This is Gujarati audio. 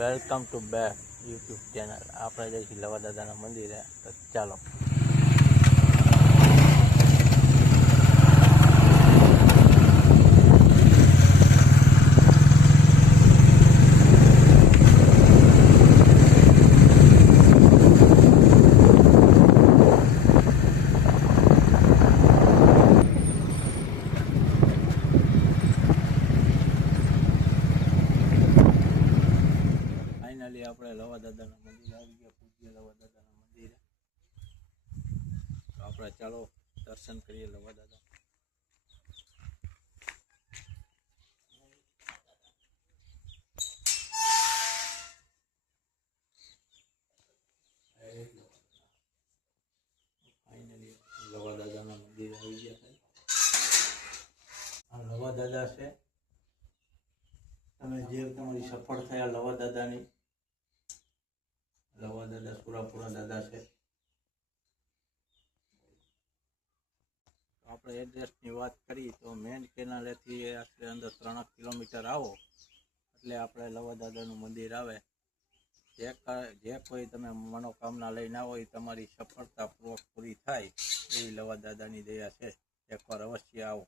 Welcome to back YouTube channel. આપણે જઈશું લવા દાદાના મંદિરે, તો ચાલો. ફાઇનલી આપણે લવા દાદાના મંદિરે આવી ગયા, પૂજ્ય લવા દાદાના મંદિરે. તો આપણે ચાલો દર્શન કરીએ લવા દાદા. ફાઇનલી લવા દાદાના મંદિરે આવી ગયા છે. આ લવા દાદા છે. તમે જે તમારી સફળ થયા લવા દાદાની, લવા દાદા સુરાપુરા દાદા છે. આપણે એડ્રેસની વાત કરી તો મેન કેનાલેથી આશરે અંદર 3 કિલોમીટર આવો એટલે આપણે લવા દાદાનું મંદિર આવે. જે કોઈ તમે મનોકામના લઈને આવો એ તમારી સફળતાપૂર્વક પૂરી થાય એવી લવા દાદાની દયા છે. એકવાર અવશ્ય આવો.